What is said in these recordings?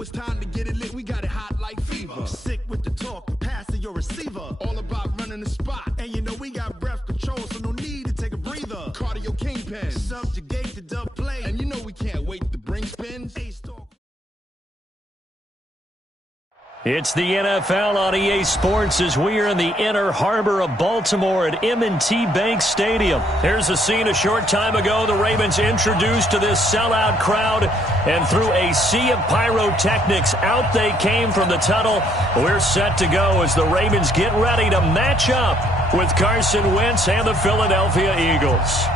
it's time to get it lit. We got it hot like fever. Sick with the talk, pass to your receiver. All about running the spot. And you know we got breath control, so no need to take a breather. Cardio kingpin, subjugate the dub play. And you know we can't wait to bring spins. It's the NFL on EA Sports as we are in the inner harbor of Baltimore at M&T Bank Stadium. Here's a scene a short time ago. The Ravens introduced to this sellout crowd, and through a sea of pyrotechnics, out they came from the tunnel. We're set to go as the Ravens get ready to match up with Carson Wentz and the Philadelphia Eagles.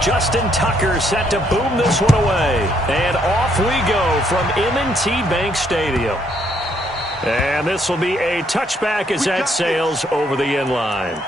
Justin Tucker set to boom this one away. And off we go from M&T Bank Stadium. And this will be a touchback as that sails over the end line.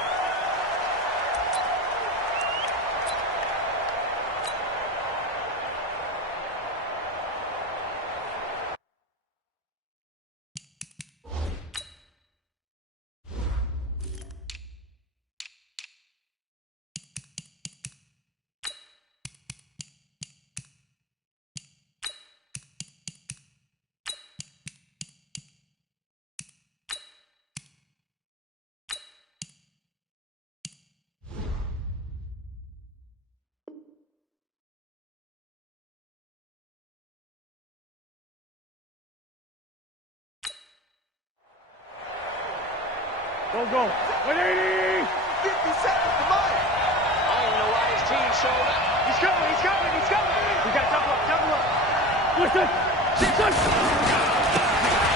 Go. 180! 50 seconds to mine. I don't know why his team showed up. He's coming! We got double up. Listen!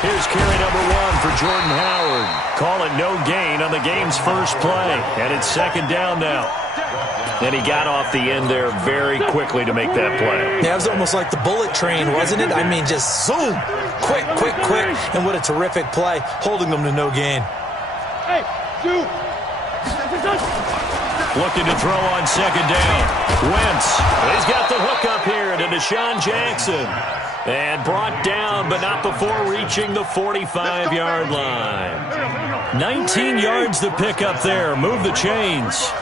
Here's carry number 1 for Jordan Howard. Call it no gain on the game's first play. And it's second down now. And he got off the end there very quickly to make that play. Yeah, it was almost like the bullet train, wasn't it? I mean, just zoom! Quick. And what a terrific play, holding them to no gain. Hey, shoot! Looking to throw on second down. Wentz. He's got the hook up here to Deshaun Jackson. And brought down, but not before reaching the 45-yard line. 19 yards to pick up there. Move the chains.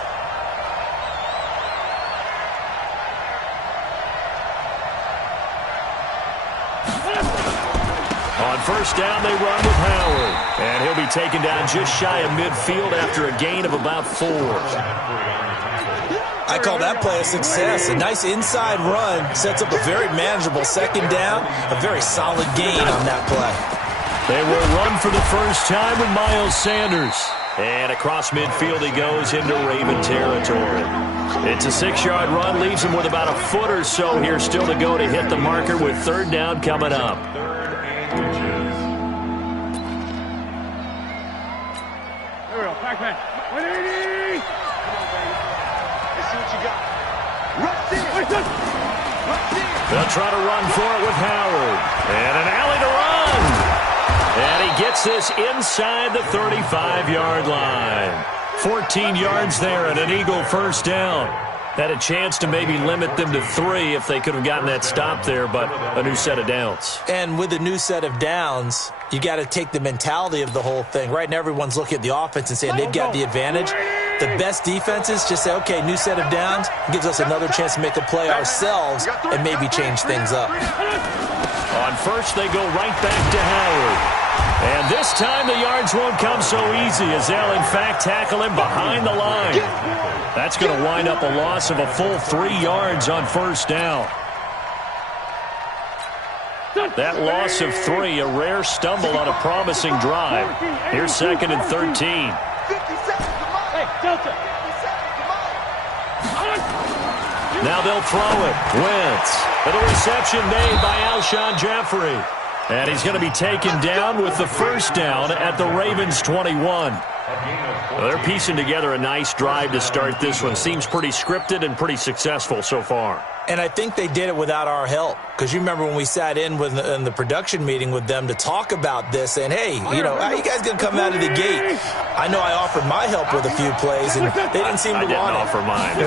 On first down, they run with Howard. And he'll be taken down just shy of midfield after a gain of about 4. I call that play a success. A nice inside run sets up a very manageable second down. A very solid gain on that play. They will run for the first time with Miles Sanders. And across midfield he goes into Raven territory. It's a 6-yard run, leaves him with about a foot or so here still to go to hit the marker with third down coming up. Backpack. 180! Let's see what you got. They'll try to run for it with Howard. And an alley to run. And he gets this inside the 35-yard line. 14 yards there and an Eagle first down. Had a chance to maybe limit them to 3 if they could have gotten that stop there, but a new set of downs. And with a new set of downs, you got to take the mentality of the whole thing. Right now, everyone's looking at the offense and saying they've got the advantage. The best defenses just say, okay, new set of downs, gives us another chance to make a play ourselves and maybe change things up. On first, they go right back to Howard. And this time the yards won't come so easy as they'll, in fact, tackle him behind the line. That's going to wind up a loss of a full 3 yards on first down. That loss of 3, a rare stumble on a promising drive. Here's second and 13. 50 seconds to mine. Hey, Delta. 50 seconds to mine. Now they'll throw it. Wentz. And the reception made by Alshon Jeffrey. And he's going to be taken down with the first down at the Ravens 21. Well, they're piecing together a nice drive to start this one. Seems pretty scripted and pretty successful so far. And I think they did it without our help. Because you remember when we sat in the production meeting with them to talk about this, and hey, how are you guys going to come out of the gate? I know I offered my help with a few plays, and they didn't seem to want it. I didn't offer mine.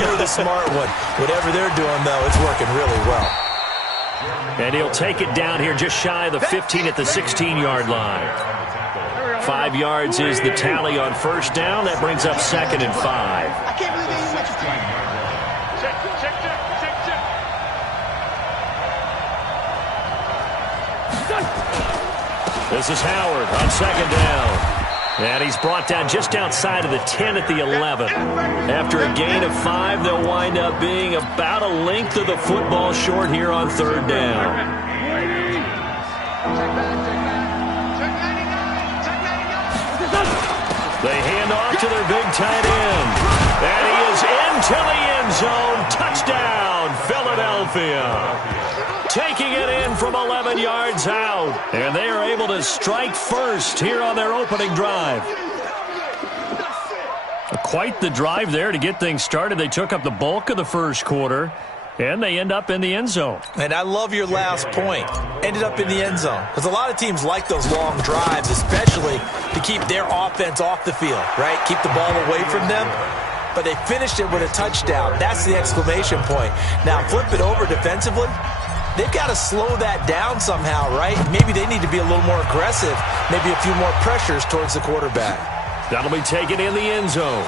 You were the smart one. Whatever they're doing, though, it's working really well. And he'll take it down here just shy of the 15 at the 16-yard line. 5 yards is the tally on first down. That brings up 2nd and 5. I can't believe they even went to check. This is Howard on 2nd down. And he's brought down just outside of the 10 at the 11. After a gain of 5, they'll wind up being about a length of the football short here on 3rd down. They hand off to their big tight end. And he is into the end zone. Touchdown, Philadelphia. Taking it in from 11 yards out. And they are able to strike first here on their opening drive. Quite the drive there to get things started. They took up the bulk of the first quarter. And they end up in the end zone. And I love your last point. Ended up in the end zone. Because a lot of teams like those long drives, especially to keep their offense off the field, right? Keep the ball away from them. But they finished it with a touchdown. That's the exclamation point. Now, flip it over defensively. They've got to slow that down somehow, right? Maybe they need to be a little more aggressive. Maybe a few more pressures towards the quarterback. That'll be taken in the end zone.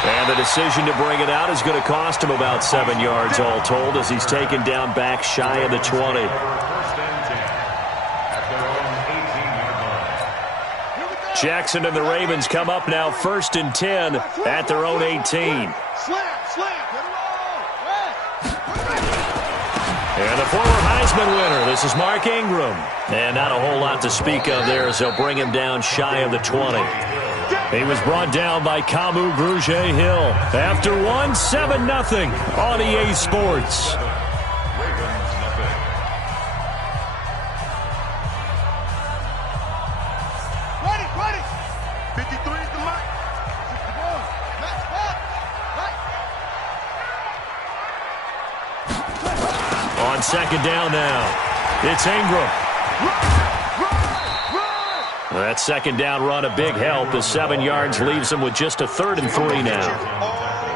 And the decision to bring it out is going to cost him about 7 yards all told as he's taken down back shy of the 20. Jackson and the Ravens come up now 1st and 10 at their own 18. And the former Heisman winner, this is Mark Ingram. And not a whole lot to speak of there as they'll bring him down shy of the 20. He was brought down by Kamu Grugier-Hill. After 7-0 on EA Sports. Ready. 53 is the mark. 61. On 2nd down now, it's Ingram. That 2nd down run a big help as 7 yards leaves them with just a 3rd and 3 now.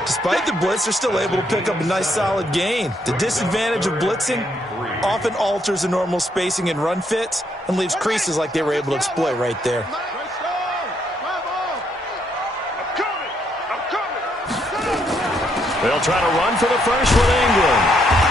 Despite the blitz, they're still able to pick up a nice solid gain. The disadvantage of blitzing often alters the normal spacing and run fits and leaves creases like they were able to exploit right there. They'll try to run for the first with Ingram.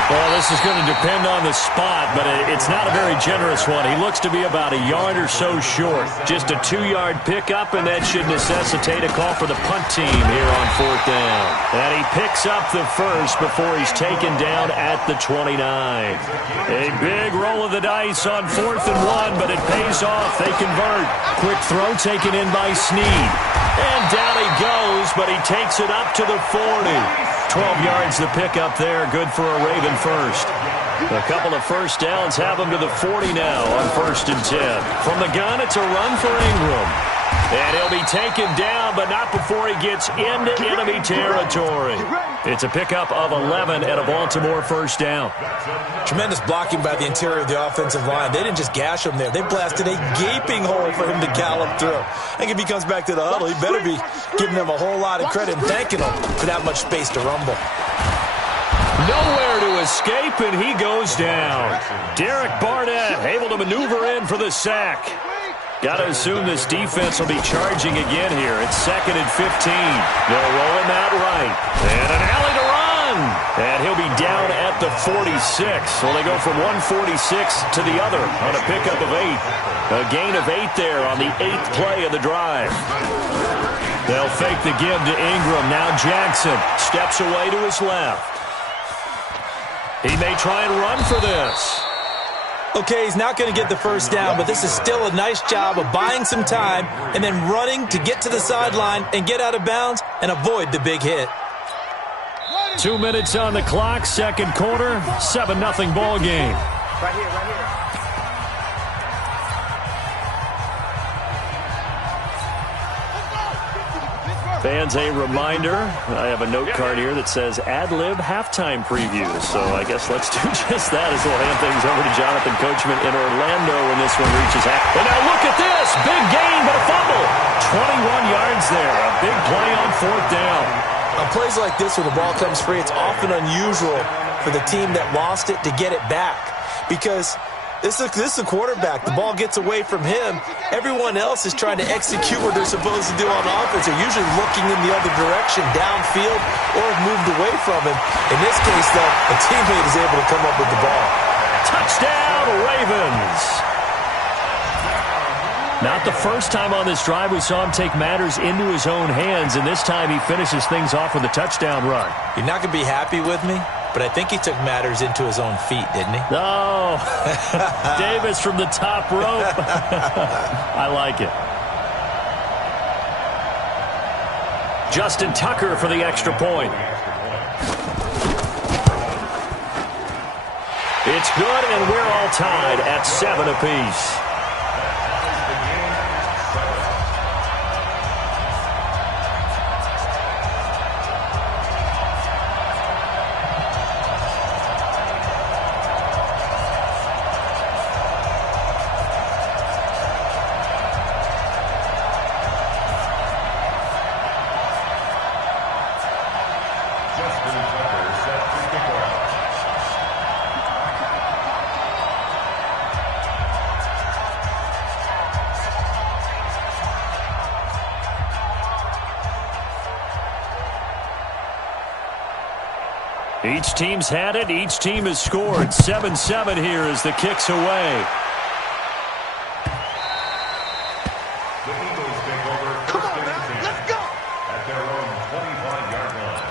Well, this is going to depend on the spot, but it's not a very generous one. He looks to be about a yard or so short. Just a 2-yard pickup, and that should necessitate a call for the punt team here on 4th down. And he picks up the first before he's taken down at the 29. A big roll of the dice on 4th and 1, but it pays off. They convert. Quick throw taken in by Snead. And down he goes, but he takes it up to the 40. 12 yards the pickup there. Good for a Raven first. A couple of first downs have him to the 40 now on 1st and 10. From the gun, it's a run for Ingram. And he'll be taken down, but not before he gets into enemy territory. It's a pickup of 11 at a Baltimore 1st down. Tremendous blocking by the interior of the offensive line. They didn't just gash him there. They blasted a gaping hole for him to gallop through. I think if he comes back to the huddle, he better be giving them a whole lot of credit and thanking them for that much space to rumble. Nowhere to escape, and he goes down. Derek Barnett able to maneuver in for the sack. Got to assume this defense will be charging again here. It's 2nd and 15. They'll roll him out right. And an alley to run. And he'll be down at the 46. So they go from 146 to the other on a pickup of 8. A gain of 8 there on the 8th play of the drive. They'll fake the give to Ingram. Now Jackson steps away to his left. He may try and run for this. Okay, he's not going to get the first down, but this is still a nice job of buying some time and then running to get to the sideline and get out of bounds and avoid the big hit. 2 minutes on the clock, 2nd quarter, 7-0 ball game. Right here. Fans, a reminder, I have a note card here that says ad-lib halftime previews. So I guess let's do just that as we'll hand things over to Jonathan Coachman in Orlando when this one reaches half. And now look at this. Big gain, but a fumble. 21 yards there. A big play on 4th down. On plays like this where the ball comes free, it's often unusual for the team that lost it to get it back. Because this is a quarterback. The ball gets away from him. Everyone else is trying to execute what they're supposed to do on offense. They're usually looking in the other direction, downfield, or have moved away from him. In this case, though, a teammate is able to come up with the ball. Touchdown, Ravens. Not the first time on this drive we saw him take matters into his own hands, and this time he finishes things off with a touchdown run. You're not going to be happy with me, but I think he took matters into his own feet, didn't he? Oh, Davis from the top rope. I like it. Justin Tucker for the extra point. It's good, and we're all tied at 7 apiece. Each team's had it. Each team has scored. 7-7 here as the kick's away. The Eagles take over first and 10 at their own 25-yard line.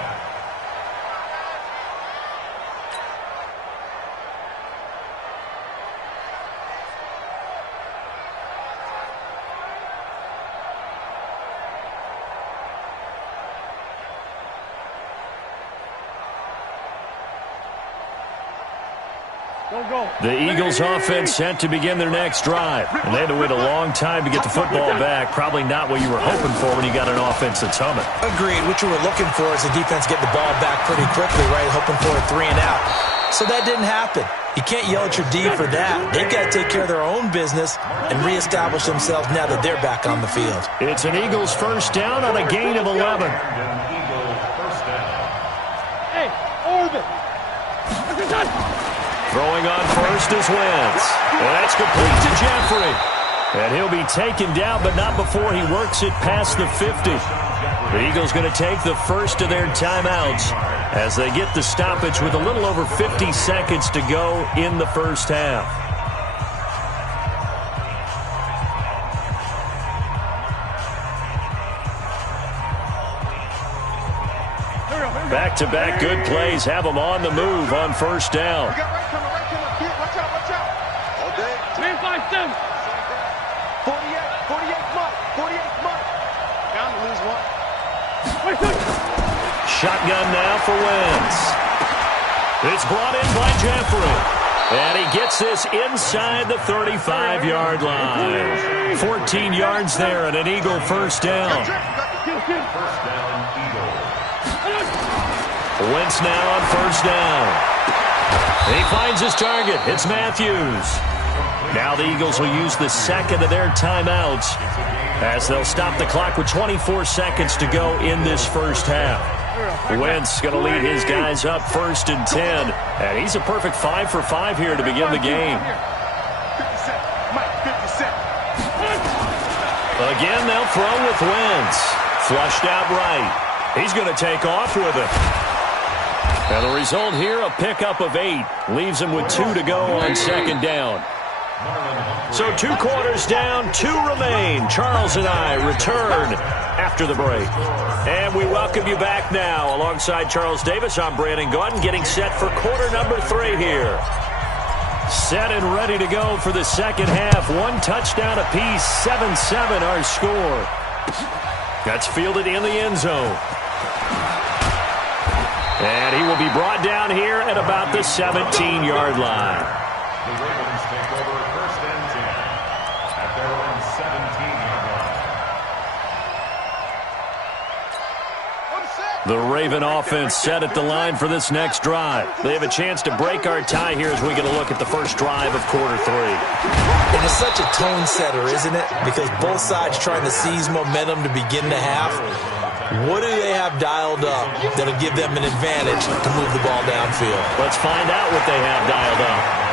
The Eagles offense set to begin their next drive. And they had to wait a long time to get the football back. Probably not what you were hoping for when you got an offense that's humming. Agreed. What you were looking for is the defense getting the ball back pretty quickly, right? Hoping for a 3 and out. So that didn't happen. You can't yell at your D for that. They've got to take care of their own business and reestablish themselves now that they're back on the field. It's an Eagles first down on a gain of 11. Hey, Orbit. Throwing on first is Wentz. And that's complete to Jeffrey. And he'll be taken down, but not before he works it past the 50. The Eagles going to take the first of their timeouts as they get the stoppage with a little over 50 seconds to go in the first half. Back-to-back good plays have them on the move on first down. We got right coming. Watch out. All day. Man, 5-7. 48 month. Down to lose one. Shotgun now for Wentz. It's brought in by Jeffrey. And he gets this inside the 35-yard line. 14 yards there and an Eagle first down. First down, Eagles. Wentz now on first down. He finds his target. It's Matthews. Now the Eagles will use the second of their timeouts as they'll stop the clock with 24 seconds to go in this first half. Wentz going to lead his guys up first and 10. And he's a perfect 5 for 5 here to begin the game. 50 Again, they'll throw with Wentz. Flushed out right. He's going to take off with it. And the result here, a pickup of 8. Leaves him with 2 to go on second down. So 2 quarters down, 2 remain. Charles and I return after the break. And we welcome you back now. Alongside Charles Davis, I'm Brandon Gaudin, getting set for quarter number 3 here. Set and ready to go for the second half. 1 touchdown apiece, 7-7 our score. That's fielded in the end zone. And he will be brought down here at about the 17-yard line. The Ravens take over first and 10 at their own 17-yard line. The Raven offense set at the line for this next drive. They have a chance to break our tie here as we get a look at the first drive of quarter 3. And it's such a tone setter, isn't it? Because both sides trying to seize momentum to begin the half. What do they have dialed up that'll give them an advantage to move the ball downfield? Let's find out what they have dialed up.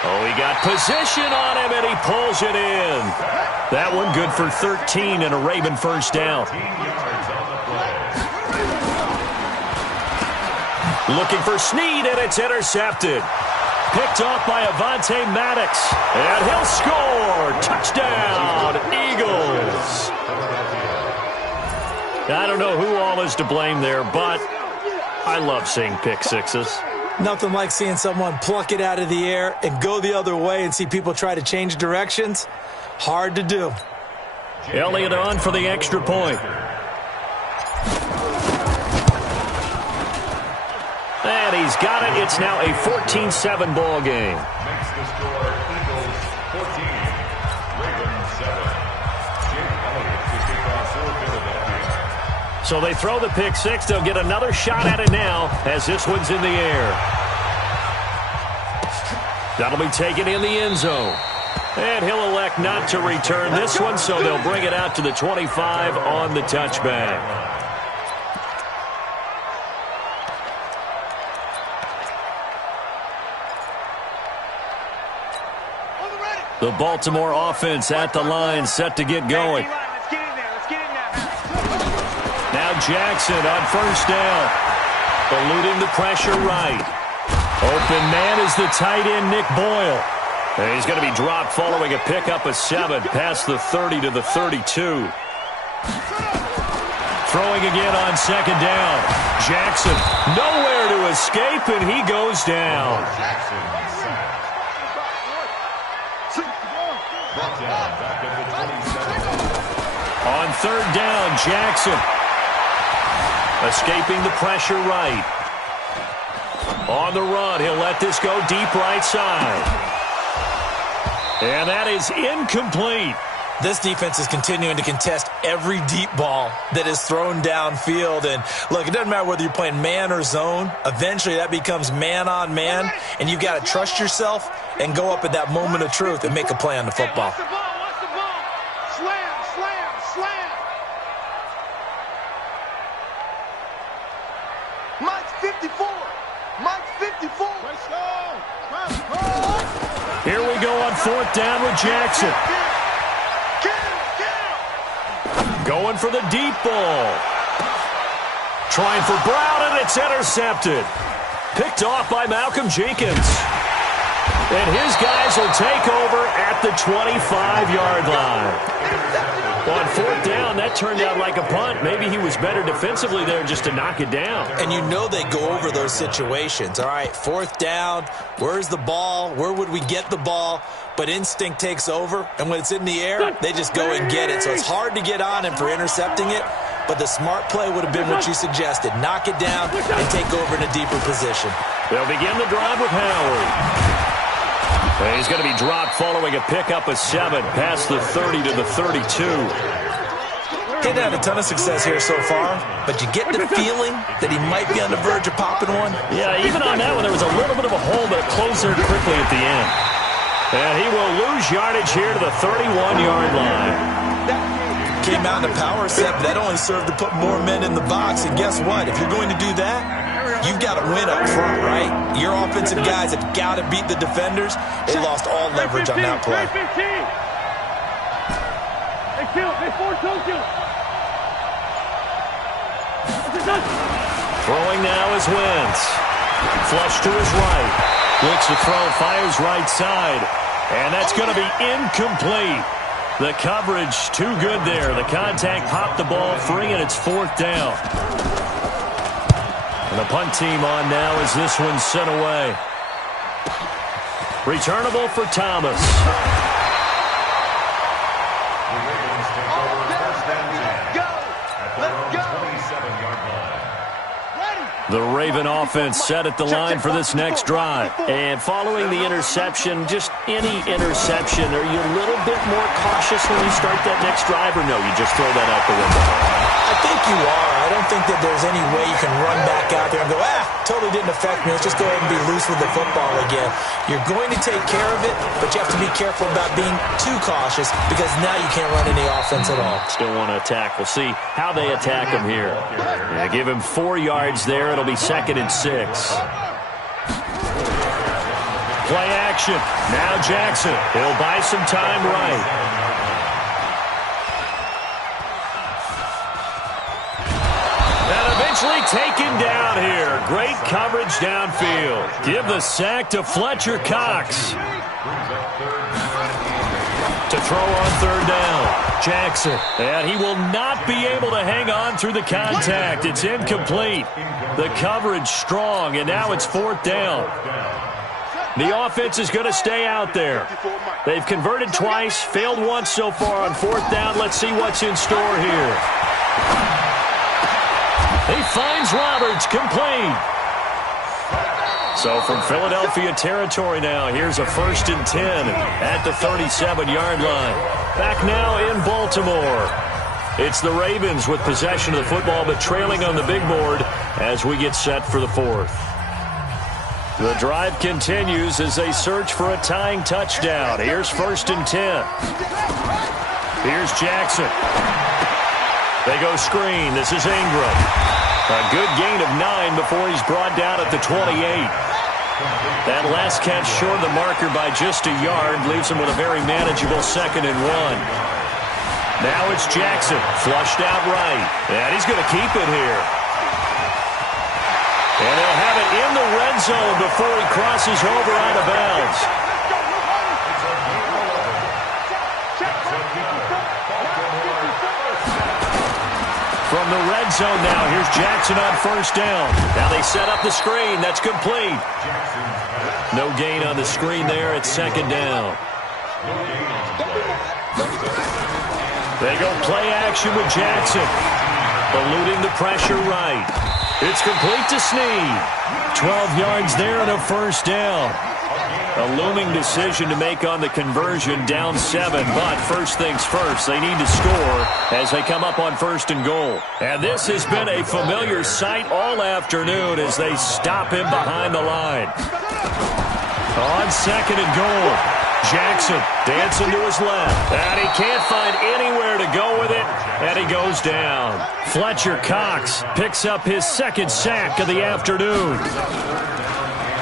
Oh, he got position on him, and he pulls it in. That one good for 13 and a Raven first down. Looking for Snead, and it's intercepted. Picked off by Avonte Maddox, and he'll score. Touchdown, Eagles. I don't know who all is to blame there, but I love seeing pick sixes. Nothing like seeing someone pluck it out of the air and go the other way and see people try to change directions. Hard to do. Elliott on for the extra point. And he's got it. It's now a 14-7 ball game. Makes the score Eagles 14, Ravens 7. Jake Elliott to kick off for Philadelphia. So they throw the pick six. They'll get another shot at it now as this one's in the air. That'll be taken in the end zone. And he'll elect not to return this one, so they'll bring it out to the 25 on the touchback. The Baltimore offense at the line, set to get going. Let's get in there. Let's get in there. Now Jackson on first down. Eluding the pressure right. Open man is the tight end, Nick Boyle. And he's going to be dropped following a pickup of 7 past the 30 to the 32. Throwing again on second down. Jackson nowhere to escape, and he goes down. Jackson sacked. Brought down back at the 27. On third down, Jackson escaping the pressure right. On the run, he'll let this go deep right side. And that is incomplete. This defense is continuing to contest every deep ball that is thrown downfield. And, look, it doesn't matter whether you're playing man or zone. Eventually, that becomes man on man. And you've got to trust yourself and go up at that moment of truth and make a play on the football. Watch the ball. Watch the ball. Slam, slam, slam. Mike's 54. Mike's 54. Let's go. Here we go on fourth down with Jackson. Going for the deep ball. Trying for Brown, and it's intercepted. Picked off by Malcolm Jenkins. And his guys will take over at the 25-yard line. On fourth down, that turned out like a punt. Maybe he was better defensively there just to knock it down. And you know they go over those situations. All right, fourth down, where's the ball? Where would we get the ball? But instinct takes over, and when it's in the air, they just go and get it. So it's hard to get on him for intercepting it, but the smart play would have been what you suggested. Knock it down and take over in a deeper position. They'll begin the drive with Howard. And he's going to be dropped following a pickup of 7 past the 30 to the 32. He's had a ton of success here so far, but you get the feeling that he might be on the verge of popping one. Yeah, even on that one, there was a little bit of a hole, but it closed there quickly at the end. And he will lose yardage here to the 31-yard line. Came out in a power set, but that only served to put more men in the box. And guess what? If you're going to do that, you've got to win up front, right? Your offensive guys have got to beat the defenders. They lost all leverage on that play. Throwing now is Wentz. Flush to his right. Looks to throw, fires right side. And that's going to be incomplete. The coverage too good there. The contact popped the ball free, and it's fourth down. And the punt team on now as this one's sent away. Returnable for Thomas. The Ravens take over first and 10 at their own 27-yard line. The Raven offense set at the line for this next drive. And following the interception, just any interception, are you a little bit more cautious when you start that next drive, or no, you just throw that out the window? I think you are. I don't think that there's any way you can run back out there and go, totally didn't affect me. Let's just go ahead and be loose with the football again. You're going to take care of it, but you have to be careful about being too cautious because now you can't run any offense at all. Still want to attack. We'll see how they attack him here. Yeah, give him 4 yards there. It'll be 2nd and 6. Play action. Now Jackson. He'll buy some time right. Eventually taken down here. Great coverage downfield. Give the sack to Fletcher Cox. To throw on 3rd down. Jackson. And he will not be able to hang on through the contact. It's incomplete. The coverage strong, and now it's 4th down. The offense is going to stay out there. They've converted twice, failed once so far on 4th down. Let's see what's in store here. He finds Roberts, complete. So from Philadelphia territory now, here's a 1st and 10 at the 37-yard line. Back now in Baltimore. It's the Ravens with possession of the football, but trailing on the big board as we get set for the 4th. The drive continues as they search for a tying touchdown. Here's 1st and 10. Here's Jackson. They go screen. This is Ingram. A good gain of 9 before he's brought down at the 28. That last catch short of the marker by just a yard leaves him with a very manageable 2nd and 1. Now it's Jackson, flushed out right. And he's going to keep it here. And he'll have it in the red zone before he crosses over out of bounds. From the red zone now, here's Jackson on 1st down. Now they set up the screen. That's complete. No gain on the screen there. It's 2nd down. They go play action with Jackson. Eluding the pressure right. It's complete to Snead. 12 yards there and a 1st down. A looming decision to make on the conversion, down 7, but first things first, they need to score as they come up on 1st and goal. And this has been a familiar sight all afternoon as they stop him behind the line. On 2nd and goal, Jackson dancing to his left, and he can't find anywhere to go with it, and he goes down. Fletcher Cox picks up his 2nd sack of the afternoon.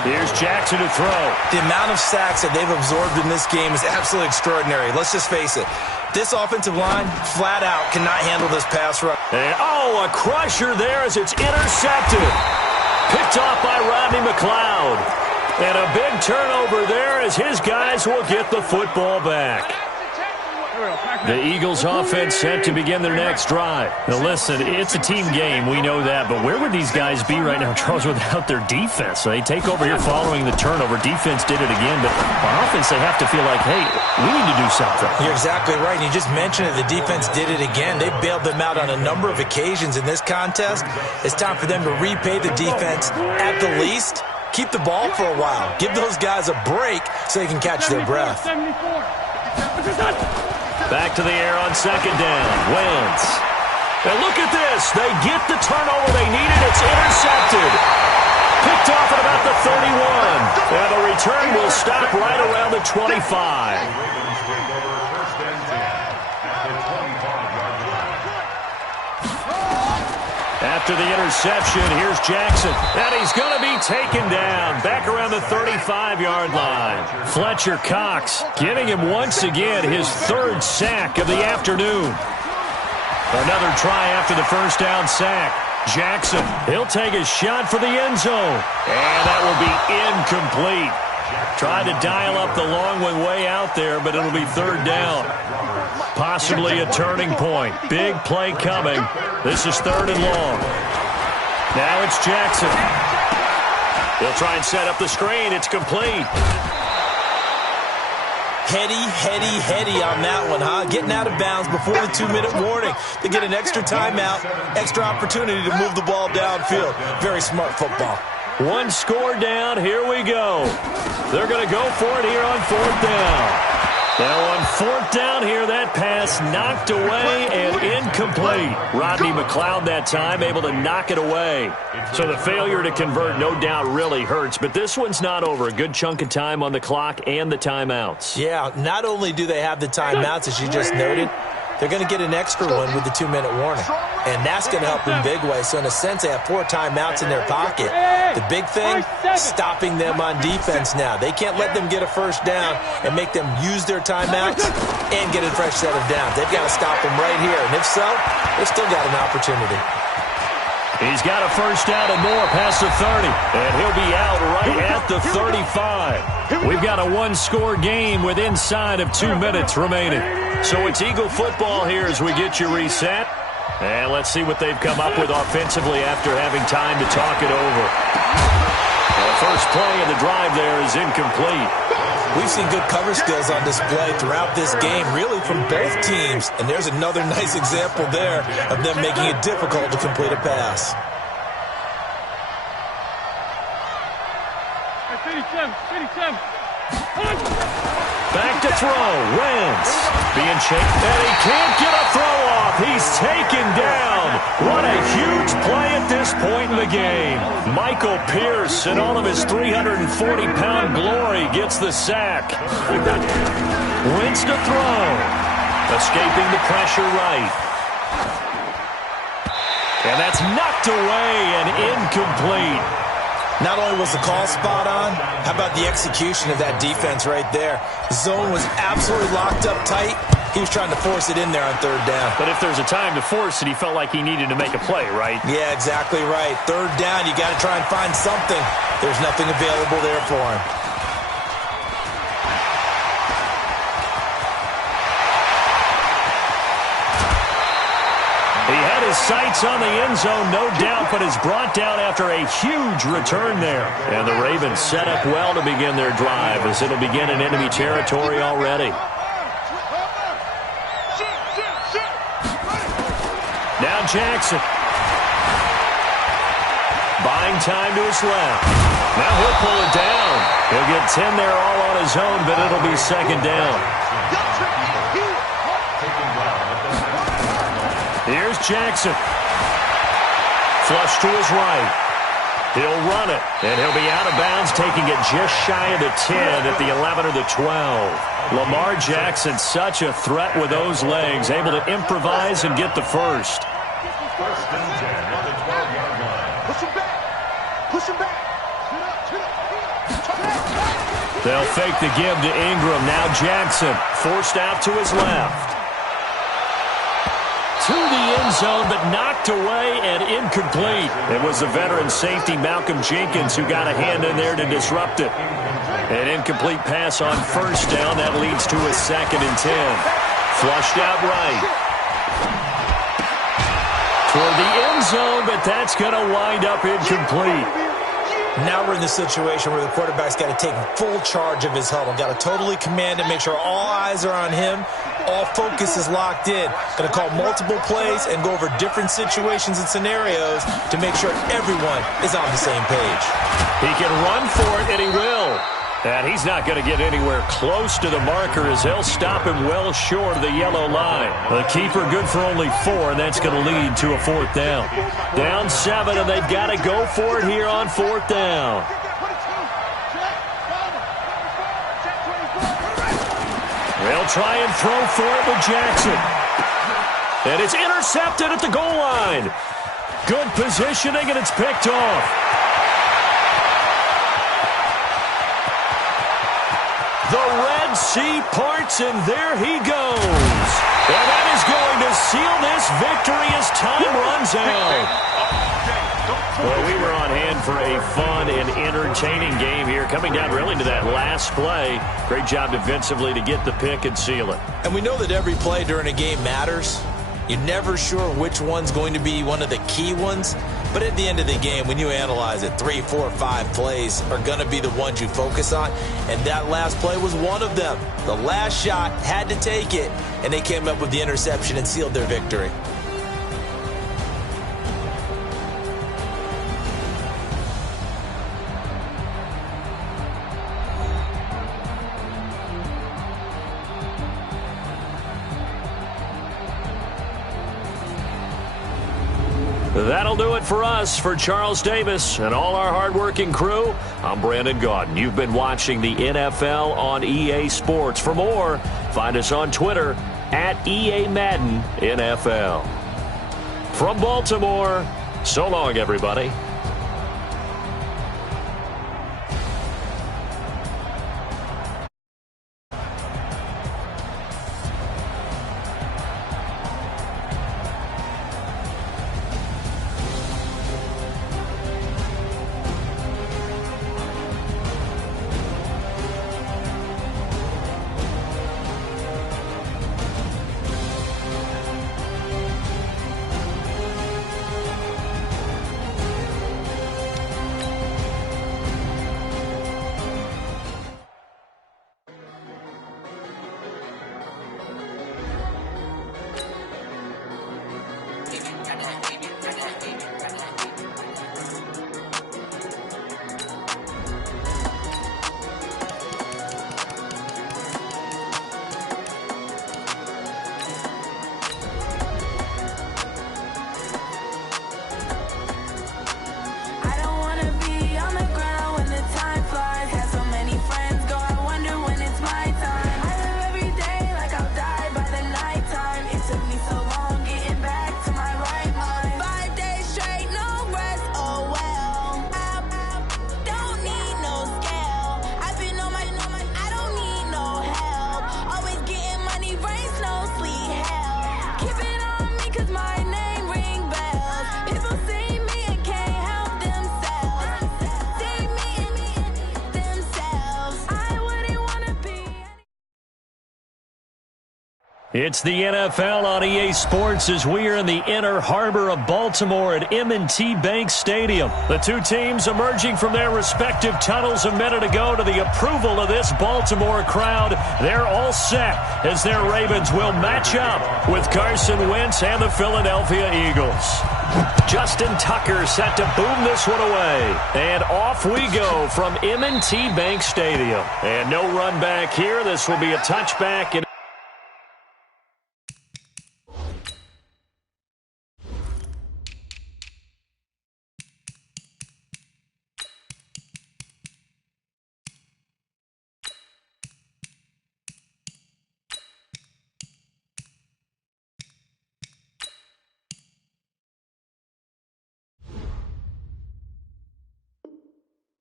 Here's Jackson to throw. The amount of sacks that they've absorbed in this game is absolutely extraordinary. Let's just face it. This offensive line, flat out, cannot handle this pass rush. And, a crusher there as it's intercepted. Picked off by Rodney McLeod. And a big turnover there as his guys will get the football back. The Eagles offense set to begin their next drive. Now listen, it's a team game, we know that, but where would these guys be right now, Charles, without their defense? So they take over here following the turnover. Defense did it again, but on offense they have to feel like, hey, we need to do something. You're exactly right. You just mentioned it. The defense did it again. They bailed them out on a number of occasions in this contest. It's time for them to repay the defense at the least. Keep the ball for a while. Give those guys a break so they can catch their breath. Back to the air on 2nd down. Wentz. And look at this. They get the turnover they needed. It's intercepted. Picked off at about the 31. And the return will stop right around the 25. After the interception, here's Jackson. And he's going to be taken down back around the 35-yard line. Fletcher Cox giving him once again his 3rd sack of the afternoon. Another try after the 1st down sack. Jackson, he'll take a shot for the end zone. And that will be incomplete. Tried to dial up the long one way out there, but it'll be 3rd down. Possibly a turning point. Big play coming. This is 3rd and long. Now it's Jackson. He'll try and set up the screen. It's complete. Heady on that one, huh? Getting out of bounds before the 2-minute warning. They get an extra timeout, extra opportunity to move the ball downfield. Very smart football. One score down. Here we go. They're going to go for it here on 4th down. Now on 4th down here, that pass knocked away and incomplete. Rodney McLeod that time able to knock it away. So the failure to convert no doubt really hurts, but this one's not over. A good chunk of time on the clock and the timeouts. Yeah, not only do they have the timeouts, as you just noted, they're going to get an extra one with the 2-minute warning. And that's going to help in big way. So in a sense, they have 4 timeouts in their pocket. The big thing, stopping them on defense now. They can't let them get a first down and make them use their timeouts and get a fresh set of downs. They've got to stop them right here. And if so, they've still got an opportunity. He's got a first down and more past the 30. And he'll be out right at the 35. We've got a 1-score game with inside of 2 minutes remaining. So it's Eagle football here as we get you reset. And let's see what they've come up with offensively after having time to talk it over. The first play of the drive there is incomplete. We've seen good cover skills on display throughout this game, really from both teams. And there's another nice example there of them making it difficult to complete a pass. 37. Back to throw. Wentz being chased, and he can't get a throw off. He's taken down. What a huge play at this point in the game. Michael Pierce, in all of his 340-pound glory, gets the sack. Wentz to throw. Escaping the pressure right. And that's knocked away and incomplete. Not only was the call spot on, how about the execution of that defense right there? The zone was absolutely locked up tight. He was trying to force it in there on 3rd down. But if there's a time to force it, he felt like he needed to make a play, right? Yeah, exactly right. 3rd down, you got to try and find something. There's nothing available there for him. He had his sights on the end zone, no doubt, but is brought down after a huge return there. And the Ravens set up well to begin their drive as it'll begin in enemy territory already. Now Jackson. Buying time to his left. Now he'll pull it down. He'll get 10 there all on his own, but it'll be 2nd down. Here's Jackson. Flush to his right. He'll run it, and he'll be out of bounds, taking it just shy of the 10 at the 11 or the 12. Lamar Jackson, such a threat with those legs, able to improvise and get the first. First and 10 on the 12-yard line. Push him back. They'll fake the give to Ingram. Now Jackson forced out to his left. To the end zone, but knocked away and incomplete. It was the veteran safety Malcolm Jenkins who got a hand in there to disrupt it. An incomplete pass on 1st down. That leads to a 2nd and 10. Flushed out right. Toward the end zone, but that's going to wind up incomplete. Now we're in the situation where the quarterback's got to take full charge of his huddle. Got to totally command it, make sure all eyes are on him. All focus is locked in. Going to call multiple plays and go over different situations and scenarios to make sure everyone is on the same page. He can run for it, and he will. And he's not going to get anywhere close to the marker as they'll stop him well short of the yellow line. The keeper good for only 4, and that's going to lead to a 4th down. Down 7, and they've got to go for it here on 4th down. They'll try and throw for it with Jackson. And it's intercepted at the goal line. Good positioning, and it's picked off. The Red Sea parts, and there he goes. And that is going to seal this victory as time runs out. Well, we were on hand for a fun and entertaining game here, coming down really to that last play. Great job defensively to get the pick and seal it. And we know that every play during a game matters. You're never sure which one's going to be one of the key ones. But at the end of the game, when you analyze it, 3, 4, 5 plays are going to be the ones you focus on. And that last play was one of them. The last shot had to take it, and they came up with the interception and sealed their victory. That'll do it for us. For Charles Davis and all our hardworking crew, I'm Brandon Gaudin. You've been watching the NFL on EA Sports. For more, find us on Twitter at EA Madden NFL. From Baltimore, so long, everybody. It's the NFL on EA Sports as we are in the inner harbor of Baltimore at M&T Bank Stadium. The two teams emerging from their respective tunnels a minute ago to the approval of this Baltimore crowd. They're all set as their Ravens will match up with Carson Wentz and the Philadelphia Eagles. Justin Tucker set to boom this one away. And off we go from M&T Bank Stadium. And no run back here. This will be a touchback. And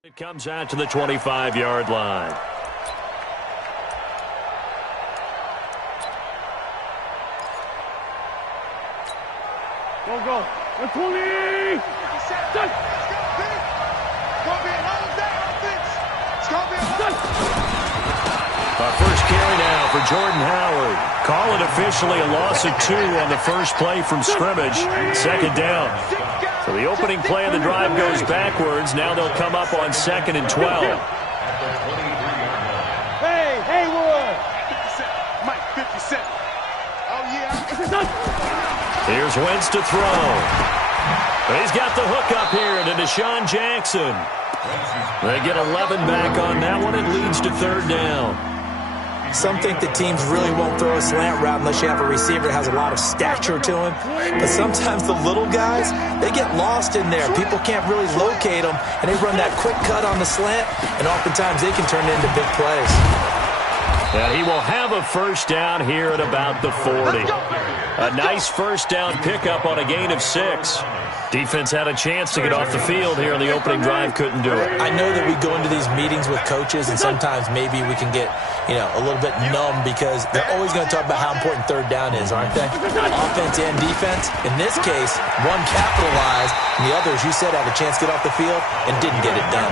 it comes out to the 25-yard line. Go, go. 20! Set! Our first carry now for Jordan Howard. Call it officially a loss of 2 on the first play from scrimmage. Second down. So the opening play of the drive goes backwards. Now they'll come up on 2nd and 12. Hey, Haywood! 50 Cent. Mike, 50 Cent. Oh, yeah. Here's Wentz to throw. He's got the hook up here to Deshaun Jackson. They get 11 back on that one. It leads to 3rd down. Some think the teams really won't throw a slant route unless you have a receiver that has a lot of stature to him. But sometimes the little guys, they get lost in there. People can't really locate them, and they run that quick cut on the slant, and oftentimes they can turn it into big plays. And he will have a first down here at about the 40. A nice first down pickup on a gain of 6. Defense had a chance to get off the field here in the opening drive, couldn't do it. I know that we go into these meetings with coaches, and sometimes maybe we can get, a little bit numb because they're always going to talk about how important 3rd down is, aren't they? Offense and defense. In this case, one capitalized, and the others, you said, had a chance to get off the field and didn't get it done.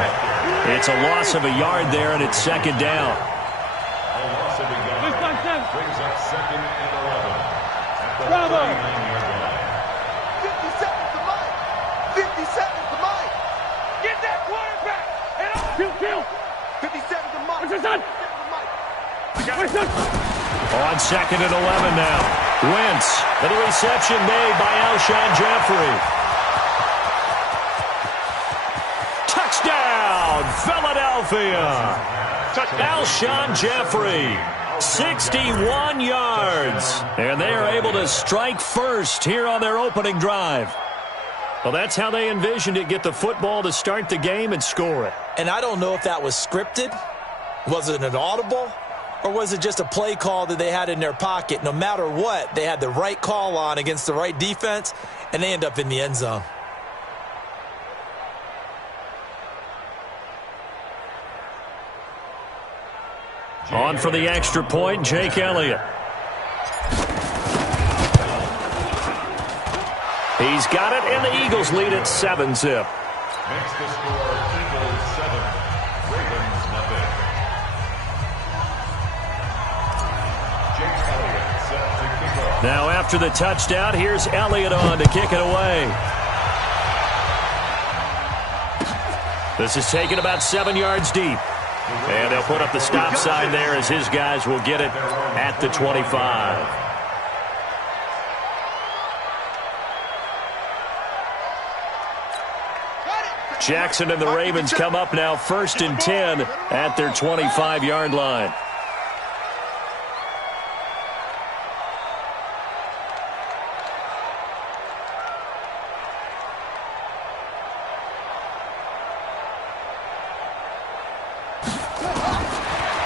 It's a loss of a yard there, and it's 2nd down. A loss of a yard brings up 2nd and 11. Bravo! on 2nd and 11 now. Wentz, and the reception made by Alshon Jeffrey. Touchdown, Philadelphia. Alshon Jeffrey, 61 yards. And they are able to strike first here on their opening drive. Well, that's how they envisioned it, get the football to start the game and score it. And I don't know if that was scripted. Was it an audible? Or was it just a play call that they had in their pocket? No matter what, they had the right call on against the right defense, and they end up in the end zone. On for the extra point, Jake Elliott. He's got it, and the Eagles lead at 7-zip. Makes the score Eagles 7, Ravens nothing. Jake Elliott set to kick off. Now after the touchdown, here's Elliott on to kick it away. This is taken about 7 yards deep. And they'll put up the stop sign there as his guys will get it at the 25. Jackson and the Ravens come up now 1st and 10 at their 25-yard line.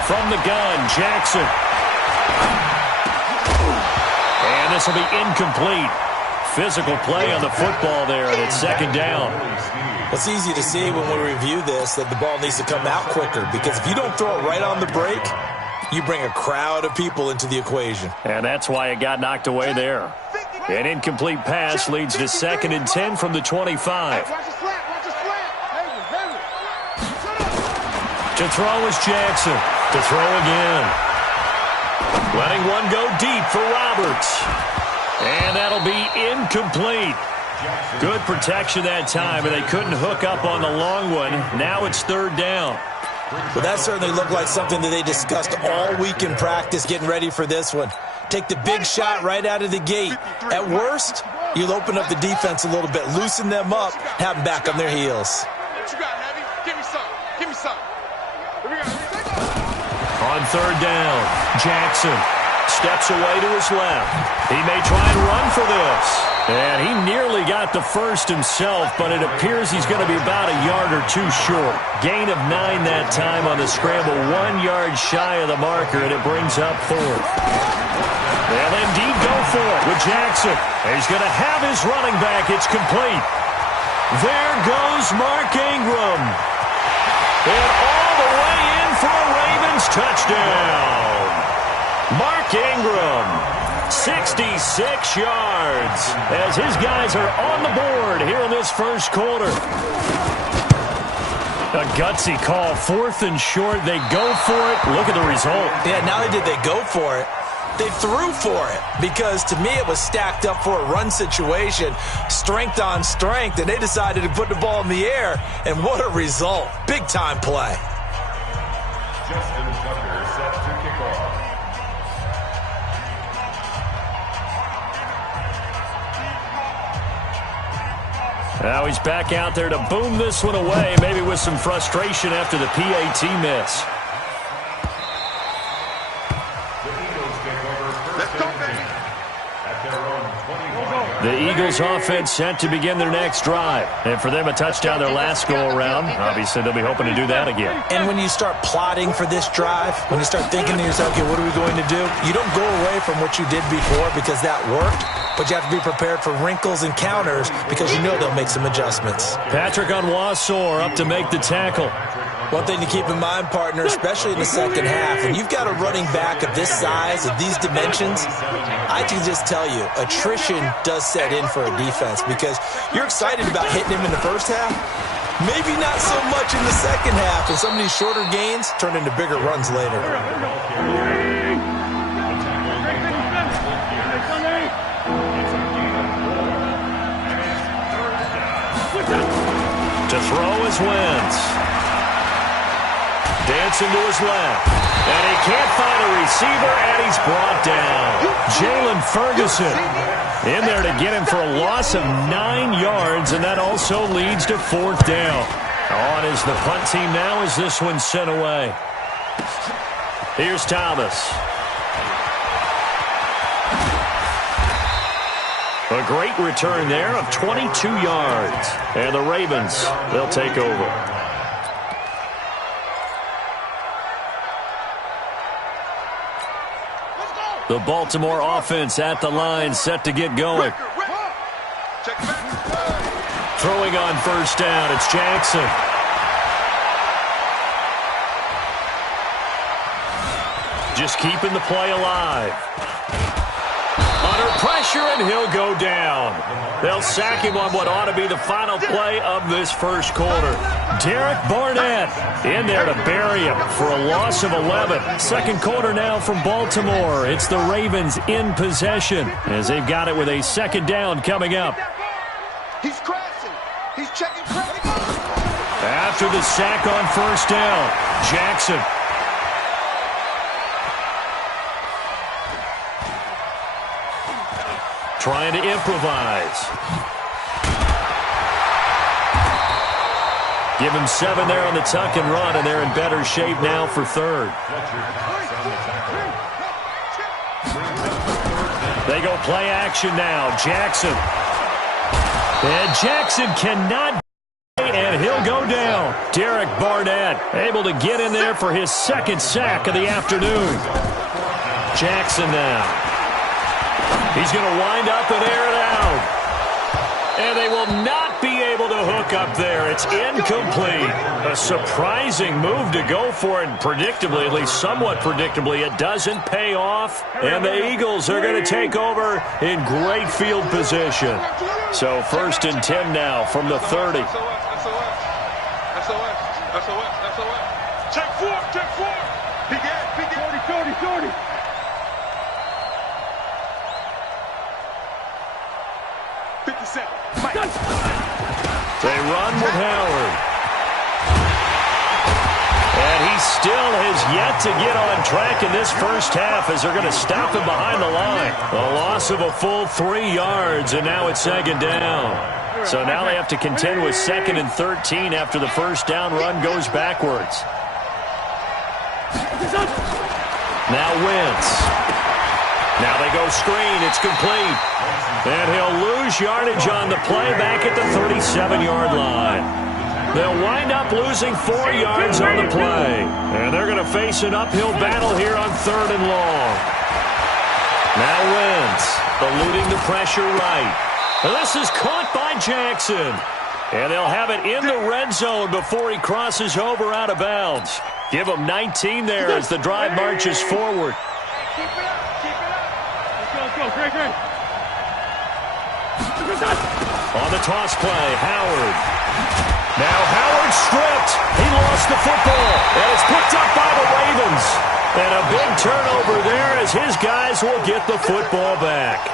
From the gun, Jackson. And this will be incomplete. Physical play on the football there, and it's 2nd down. It's easy to see when we review this that the ball needs to come out quicker, because if you don't throw it right on the break, you bring a crowd of people into the equation. And that's why it got knocked away there. An incomplete pass leads to 2nd and 10 from the 25. To throw is Jackson. To throw again. Letting one go deep for Roberts. And that'll be incomplete. Good protection that time, and they couldn't hook up on the long one. Now it's 3rd down. Well, that certainly looked like something that they discussed all week in practice, getting ready for this one. Take the big shot right out of the gate. At worst, you'll open up the defense a little bit, loosen them up, have them back on their heels. What you got, Heavy? Give me some. Give me some. On 3rd down, Jackson steps away to his left. He may try and run for this. And he nearly got the first himself, but it appears he's going to be about a yard or two short. Gain of 9 that time on the scramble, 1 yard shy of the marker, and it brings up 4th. They'll indeed go for it with Jackson. He's going to have his running back. It's complete. There goes Mark Ingram. And all the way in for a Ravens touchdown. Mark Ingram, 66 yards, as his guys are on the board here in this first quarter. A gutsy call, 4th and short. They go for it. Look at the result. Yeah, not only did they go for it, they threw for it, because to me it was stacked up for a run situation, strength on strength, and they decided to put the ball in the air, and what a result. Big-time play. Justin Tucker set to kick off. Now he's back out there to boom this one away, maybe with some frustration after the PAT miss. The Eagles offense set to begin their next drive. And for them, a touchdown their last go-around. Obviously, they'll be hoping to do that again. And when you start plotting for this drive, when you start thinking to yourself, okay, what are we going to do? You don't go away from what you did before because that worked, but you have to be prepared for wrinkles and counters because you know they'll make some adjustments. Patrick Onwuasor up to make the tackle. One thing to keep in mind, partner, especially in the second half, when you've got a running back of this size, of these dimensions, I can just tell you, attrition does set in for a defense because you're excited about hitting him in the first half, maybe not so much in the second half, and some of these shorter gains turn into bigger runs later. To throw is Wentz. Jackson to his left. And he can't find a receiver, and he's brought down. Jalen Ferguson in there to get him for a loss of 9 yards, and that also leads to 4th down. On is the punt team now as this one's sent away. Here's Thomas. A great return there of 22 yards. And the Ravens, they'll take over. The Baltimore offense at the line, set to get going. Throwing on 1st down, it's Jackson. Just keeping the play alive. Under pressure, and he'll go down. They'll sack him on what ought to be the final play of this first quarter. Derek Barnett in there to bury him for a loss of 11. Second quarter now from Baltimore. It's the Ravens in possession as they've got it with a 2nd down coming up. He's crashing. He's checking credit. After the sack on 1st down, Jackson. Trying to improvise. Give him 7 there on the tuck and run, and they're in better shape now for 3rd. They go play action now. Jackson. And Jackson cannot, and he'll go down. Derek Barnett able to get in there for his 2nd sack of the afternoon. Jackson now. He's going to wind up and air it out. And they will not be able to hook up there. It's incomplete. A surprising move to go for it, and predictably, at least somewhat predictably, it doesn't pay off. And the Eagles are going to take over in great field position. So 1st and 10 now from the 30. Check 4, check 4. He got 40. They run with Howard. And he still has yet to get on track in this first half as they're going to stop him behind the line. A loss of a full 3 yards, and now it's 2nd down. So now they have to contend with 2nd and 13 after the 1st down run goes backwards. Now Wentz. Now they go screen. It's complete. And he'll lose yardage on the play back at the 37-yard line. They'll wind up losing 4 yards on the play. And they're going to face an uphill battle here on 3rd and long. Now Wentz eluding the pressure right. And this is caught by Jackson. And they'll have it in the red zone before he crosses over out of bounds. Give him 19 there as the drive marches forward. Keep it up. Let's go. Great. On the toss play, Howard. Now Howard stripped. He lost the football, and it's picked up by the Ravens. And a big turnover there as his guys will get the football back.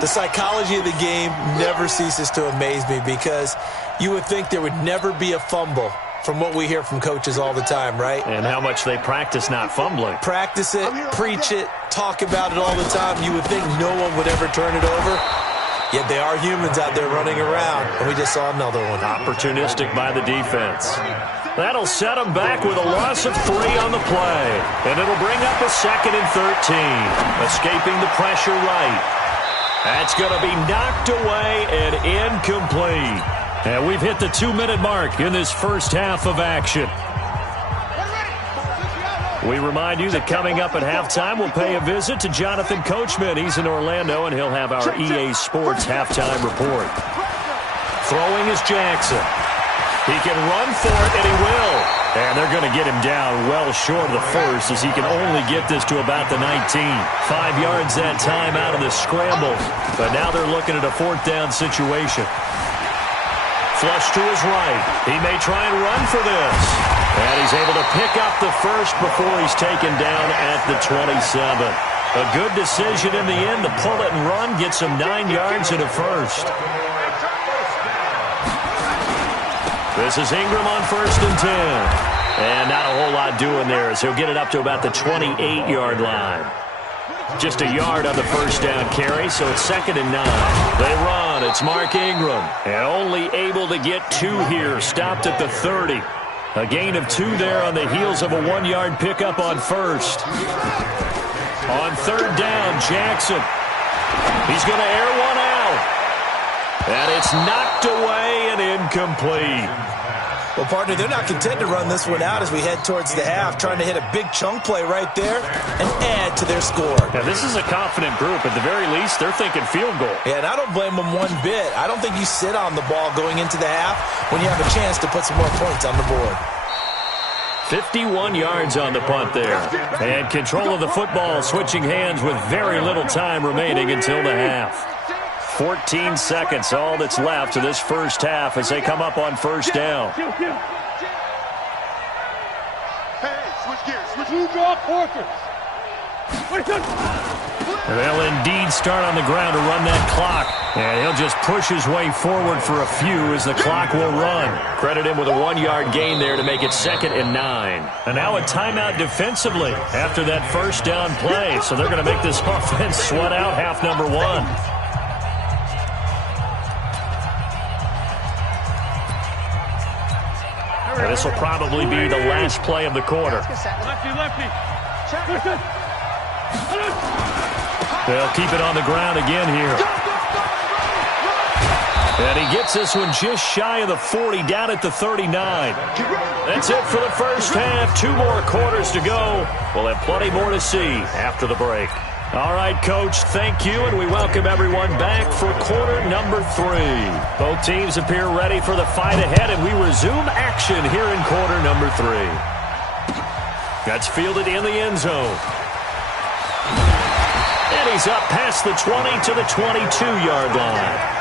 The psychology of the game never ceases to amaze me because you would think there would never be a fumble from what we hear from coaches all the time, right? And how much they practice not fumbling. Practice it, preach it, talk about it all the time. You would think no one would ever turn it over. Yet they are humans out there running around, and we just saw another one. Opportunistic by the defense. That'll set them back with a loss of 3 on the play. And it'll bring up a 2nd and 13. Escaping the pressure right. That's going to be knocked away and incomplete. And we've hit the 2-minute mark in this first half of action. We remind you that coming up at halftime, we'll pay a visit to Jonathan Coachman. He's in Orlando, and he'll have our EA Sports halftime report. Throwing is Jackson. He can run for it, and he will. And they're going to get him down well short of the first as he can only get this to about the 19. 5 yards that time out of the scramble. But now they're looking at a 4th down situation. Flush to his right. He may try and run for this. And he's able to pick up the first before he's taken down at the 27. A good decision in the end to pull it and run. Gets him 9 yards and a first. This is Ingram on 1st and 10. And not a whole lot doing there, as he'll get it up to about the 28-yard line. Just a yard on the first down carry, so it's 2nd and 9. They run. It's Mark Ingram. And only able to get 2 here. Stopped at the 30. A gain of 2 there on the heels of a 1-yard pickup on first. On 3rd down, Jackson. He's going to air one out. And it's knocked away and incomplete. Well, partner, they're not content to run this one out as we head towards the half, trying to hit a big chunk play right there and add to their score. Yeah, this is a confident group. At the very least, they're thinking field goal. Yeah, and I don't blame them one bit. I don't think you sit on the ball going into the half when you have a chance to put some more points on the board. 51 yards on the punt there. And control of the football, switching hands with very little time remaining until the half. 14 seconds, all that's left of this first half as they come up on first down. Hey, switch gears. Switch. You draw quarters. They'll indeed start on the ground to run that clock. And he'll just push his way forward for a few as the clock will run. Credit him with a 1-yard gain there to make it 2nd and 9. And now a timeout defensively after that first down play. So they're going to make this offense sweat out half number 1. This will probably be the last play of the quarter. Lefty. They'll keep it on the ground again here. And he gets this one just shy of the 40, down at the 39. That's it for the first half. 2 more quarters to go. We'll have plenty more to see after the break. All right, Coach, thank you, and we welcome everyone back for quarter number 3. Both teams appear ready for the fight ahead, and we resume action here in quarter number 3. That's fielded in the end zone. And he's up past the 20 to the 22-yard line.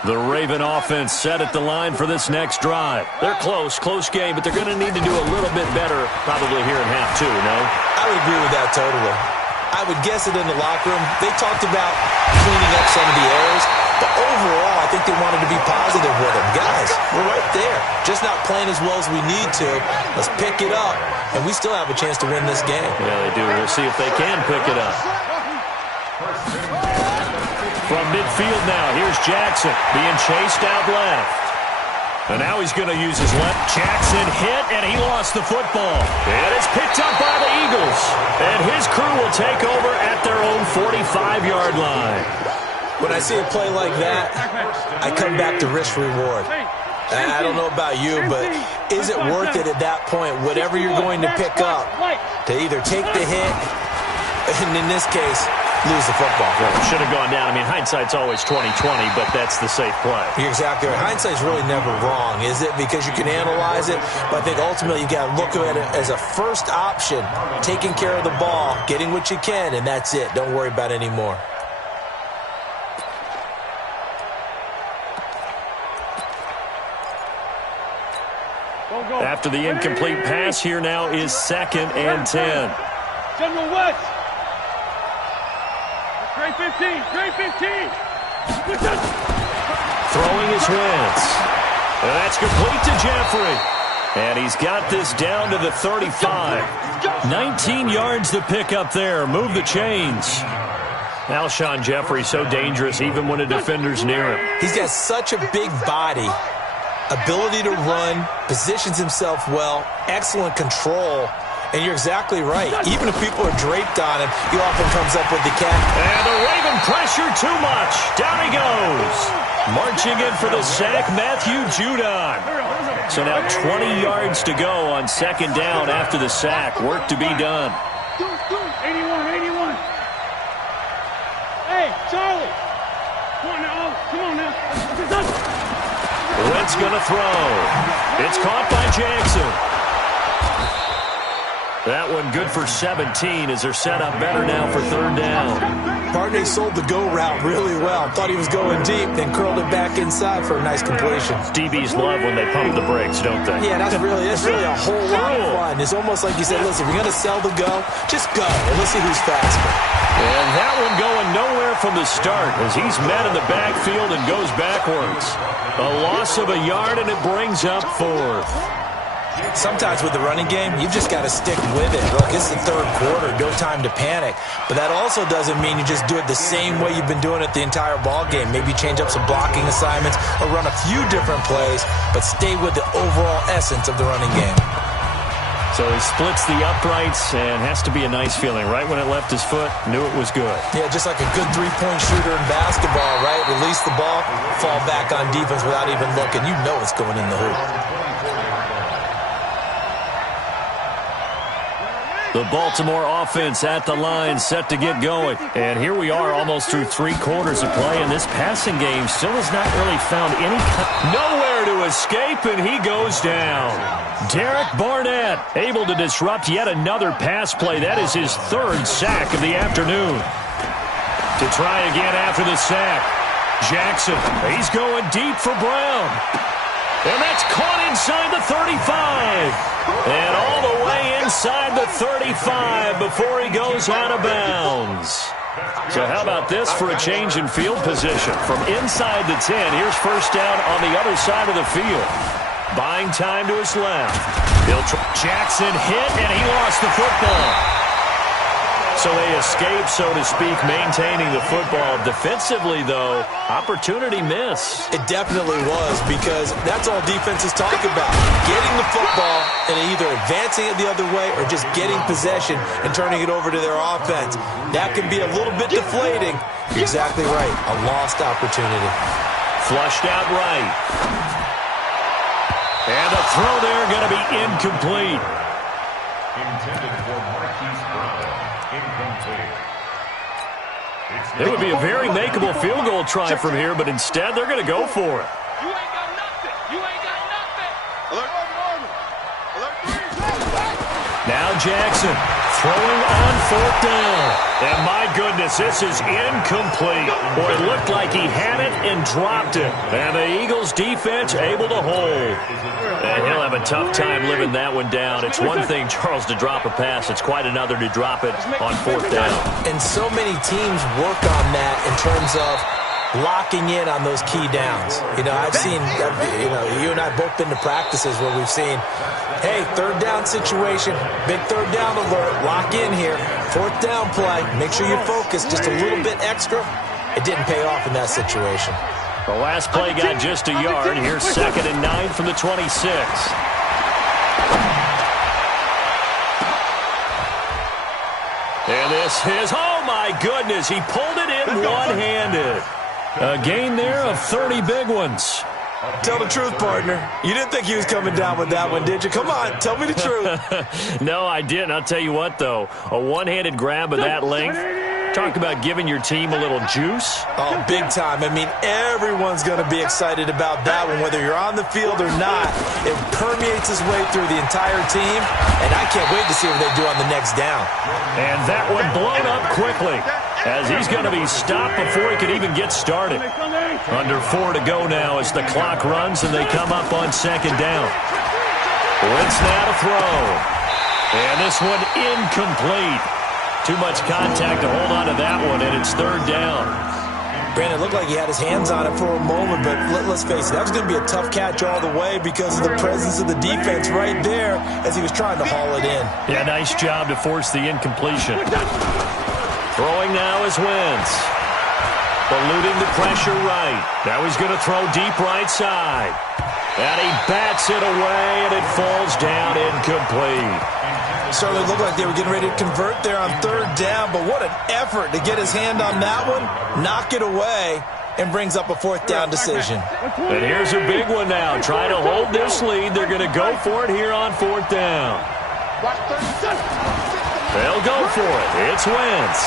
The Raven offense set at the line for this next drive. They're close game, but they're going to need to do a little bit better probably here in half 2, no? I would agree with that totally. I would guess it in the locker room. They talked about cleaning up some of the errors, but overall, I think they wanted to be positive with them. Guys, we're right there. Just not playing as well as we need to. Let's pick it up, and we still have a chance to win this game. Yeah, they do. We'll see if they can pick it up. From midfield now, here's Jackson being chased out left. And now he's going to use his left. Jackson hit, and he lost the football. And it's picked up by the Eagles. And his crew will take over at their own 45-yard line. When I see a play like that, I come back to risk-reward. I don't know about you, but is it worth it at that point, whatever you're going to pick up, to either take the hit, and in this case, lose the football? Well, should have gone down. I mean, hindsight's always 20/20, but that's the safe play. You're exactly right. Hindsight's really never wrong, is it? Because you can analyze it, but I think ultimately you got to look at it as a first option, taking care of the ball, getting what you can, and that's it. Don't worry about any more. After the incomplete pass, here now is 2nd and 10. General West. Great 15. Great 15. Throwing his Wentz. And that's complete to Jeffrey. And he's got this down to the 35. 19 yards to pick up there. Move the chains. Alshon Jeffrey so dangerous even when a defender's near him. He's got such a big body, ability to run, positions himself well, excellent control. And you're exactly right. Even if people are draped on him, he often comes up with the catch. And the Raven pressure too much. Down he goes. Marching in for the sack, Matthew Judon. So now 20 yards to go on 2nd down after the sack. Work to be done. 81. Hey, Charlie. Come on now. Wentz going to throw. It's caught by Jackson. That one good for 17 as they're set up better now for third down. Partney sold the go route really well. Thought he was going deep, then curled it back inside for a nice completion. DBs love when they pump the brakes, don't they? Yeah, that's really a whole lot of fun. It's almost like you said, listen, we're going to sell the go. Just go, and let's see who's faster. And that one going nowhere from the start as he's met in the backfield and goes backwards. A loss of a yard, and it brings up fourth. Sometimes with the running game, you've just got to stick with it. Look, it's the third quarter, no time to panic. But that also doesn't mean you just do it the same way you've been doing it the entire ball game. Maybe change up some blocking assignments or run a few different plays, but stay with the overall essence of the running game. So he splits the uprights and has to be a nice feeling. Right when it left his foot, knew it was good. Yeah, just like a good three-point shooter in basketball, right? Release the ball, fall back on defense without even looking. You know it's going in the hoop. The Baltimore offense at the line, set to get going. And here we are almost through 3 quarters of play, and this passing game still has not really found any... Nowhere to escape, and he goes down. Derek Barnett able to disrupt yet another pass play. That is his 3rd sack of the afternoon. To try again after the sack. Jackson, he's going deep for Brown. And that's caught inside the 35. And all the way inside the 35 before he goes out of bounds. So how about this for a change in field position? From inside the 10, here's first down on the other side of the field. Buying time to his left. Jackson hit, and he lost the football. So they escape, so to speak, maintaining the football. Defensively, though, opportunity miss. It definitely was, because that's all defenses talk about. Getting the football and either advancing it the other way or just getting possession and turning it over to their offense. That can be a little bit deflating. You're exactly right. A lost opportunity. Flushed out right. And the throw there going to be incomplete. Intended for Marquise Brown. Incomplete. It would be a very makeable field goal try from here, but instead they're going to go for it. You ain't got nothing. You ain't got nothing. Alert. Now Jackson throwing on 4th down. And my goodness, this is incomplete. Boy, it looked like he had it and dropped it. And the Eagles defense able to hold. And he'll have a tough time living that one down. It's one thing, Charles, to drop a pass. It's quite another to drop it on 4th down. And so many teams work on that in terms of locking in on those key downs. You know, I've seen, you and I both been to practices where we've seen, hey, 3rd down situation, big 3rd down alert, lock in here, 4th down play, make sure you focus just a little bit extra. It didn't pay off in that situation. The last play got just a yard. Here's 2nd and 9 from the 26. And this is, oh my goodness, he pulled it in one-handed. A gain there of 30 big ones. Tell the truth, partner. You didn't think he was coming down with that one, did you? Come on, tell me the truth. No, I didn't. I'll tell you what, though. A one-handed grab of that length. Talk about giving your team a little juice. Oh, big time. I mean, everyone's going to be excited about that one, whether you're on the field or not. It permeates its way through the entire team, and I can't wait to see what they do on the next down. And that one blown up quickly, as he's going to be stopped before he can even get started. Under 4 to go now as the clock runs and they come up on 2nd down. Wentz now to throw. And this one incomplete. Too much contact to hold on to that one, and it's 3rd down. Brandon, it looked like he had his hands on it for a moment, but let's face it, that was going to be a tough catch all the way because of the presence of the defense right there as he was trying to haul it in. Yeah, nice job to force the incompletion. Throwing now is Wentz. Eluding the pressure right. Now he's going to throw deep right side. And he bats it away, and it falls down incomplete. Certainly looked like they were getting ready to convert there on 3rd down, but what an effort to get his hand on that one, knock it away, and brings up a 4th down decision. And here's a big one now. Trying to hold this lead. They're going to go for it here on 4th down. They'll go for it. It's Wentz.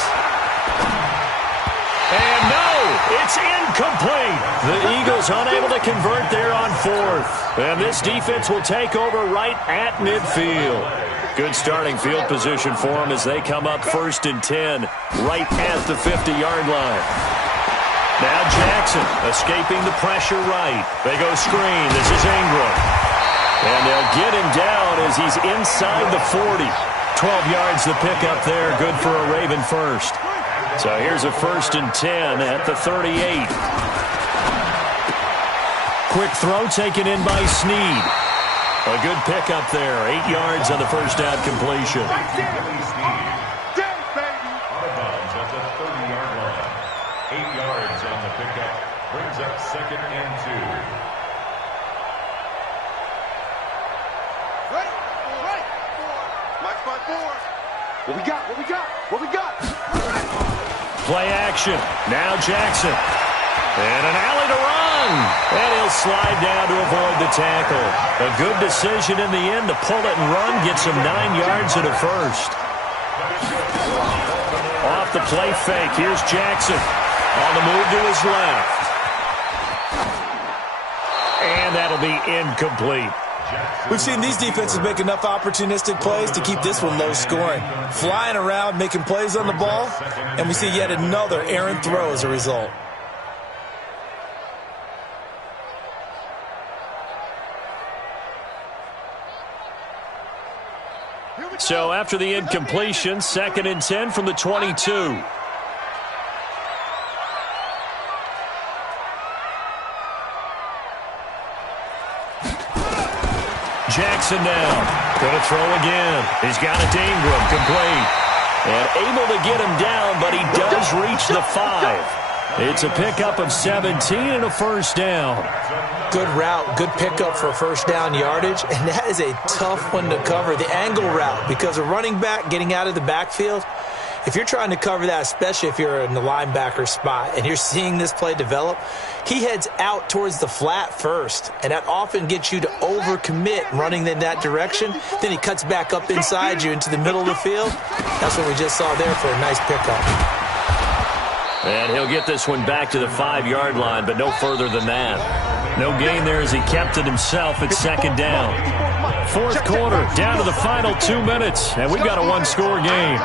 And no, it's incomplete. The Eagles unable to convert there on 4th. And this defense will take over right at midfield. Good starting field position for them as they come up 1st and 10, right at the 50-yard line. Now Jackson escaping the pressure right. They go screen. This is Ingram. And they'll get him down as he's inside the 40. 12 yards to pick up there. Good for a Raven first. So here's a 1st and 10 at the 38. Quick throw taken in by Snead. A good pickup there. 8 yards on the first down completion. Out of bounds at the 30-yard line. 8 yards on the pickup. Brings up 2nd and 2. Right. Watch my board. What we got? Play action. Now Jackson. And an alley to run. And he'll slide down to avoid the tackle. A good decision in the end to pull it and run. Gets him 9 yards and a first. Off the play fake. Here's Jackson. On the move to his left. And that'll be incomplete. We've seen these defenses make enough opportunistic plays to keep this one low scoring. Flying around, making plays on the ball, and we see yet another errant throw as a result. So after the incompletion, 2nd and 10 from the 22. Jackson now. Going to throw again. He's got it to Ingram. Complete. And able to get him down, but he does reach the 5. It's a pickup of 17 and a first down. Good route, good pickup for first down yardage, and that is a tough one to cover, the angle route, because a running back getting out of the backfield, if you're trying to cover that, especially if you're in the linebacker spot and you're seeing this play develop, he heads out towards the flat first, and that often gets you to overcommit running in that direction. Then he cuts back up inside you into the middle of the field. That's what we just saw there for a nice pickup. And he'll get this one back to the 5-yard line, but no further than that. No gain there as he kept it himself at 2nd down. 4th quarter, down to the final 2 minutes, and we've got a 1-score game.